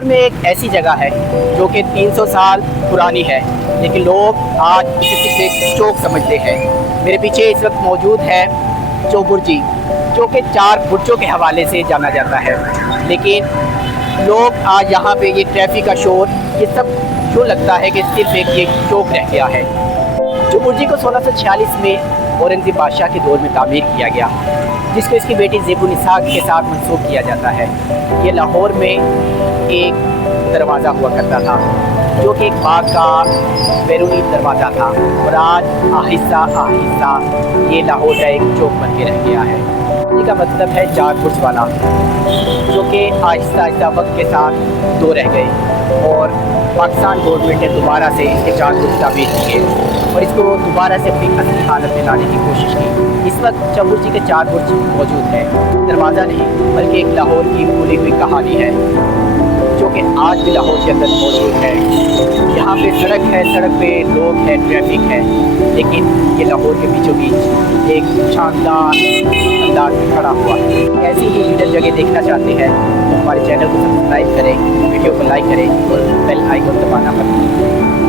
लाहौर में एक ऐसी जगह है जो कि 300 साल पुरानी है, लेकिन लोग आज इसे सिर्फ एक चौक समझते हैं। मेरे पीछे इस वक्त मौजूद है चौबुर्जी, जो कि 4 बुर्जों के हवाले से जाना जाता है। लेकिन लोग आज यहाँ पे ये ट्रैफिक का शोर, ये सब क्यों लगता है कि सिर्फ एक ये चौक रह गया है। चौबुर्जी को 1646 में औरंगज़ेब बादशाह के दौर में तामीर किया गया, जिसको इसकी बेटी ज़ेबुन्निसा के साथ मंसूब किया जाता है। ये लाहौर में एक दरवाज़ा हुआ करता था, जो कि एक बाग का बैरूनी दरवाज़ा था, और आज आहिस्ता आहिस्ता ये लाहौर का एक चौक बन के रह गया है। इसका मतलब है 4 बुर्ज वाला, जो कि आहिस्ता आहिस्ता वक्त के साथ 2 रह गए, और पाकिस्तान गवर्नमेंट ने दोबारा से इसके 4 बुर्ज तामीर किए और इसको दोबारा से अपनी असली हालत में लाने की कोशिश की। इस वक्त चौबुर्जी के 4 बुर्ज मौजूद हैं। दरवाज़ा नहीं, बल्कि एक लाहौर की भूली हुई कहानी है, जो कि आज भी लाहौर के अंदर मौजूद है। यहाँ पे सड़क है, सड़क पे लोग हैं, ट्रैफिक है, लेकिन ये लाहौर के बीचों बीच एक शानदार अंदाज में खड़ा हुआ है। ऐसी ही हिडन जगह देखना चाहते हैं तो हमारे चैनल को सब्सक्राइब करें, वीडियो को लाइक करें और बेल आइकन दबाना मत भूलें।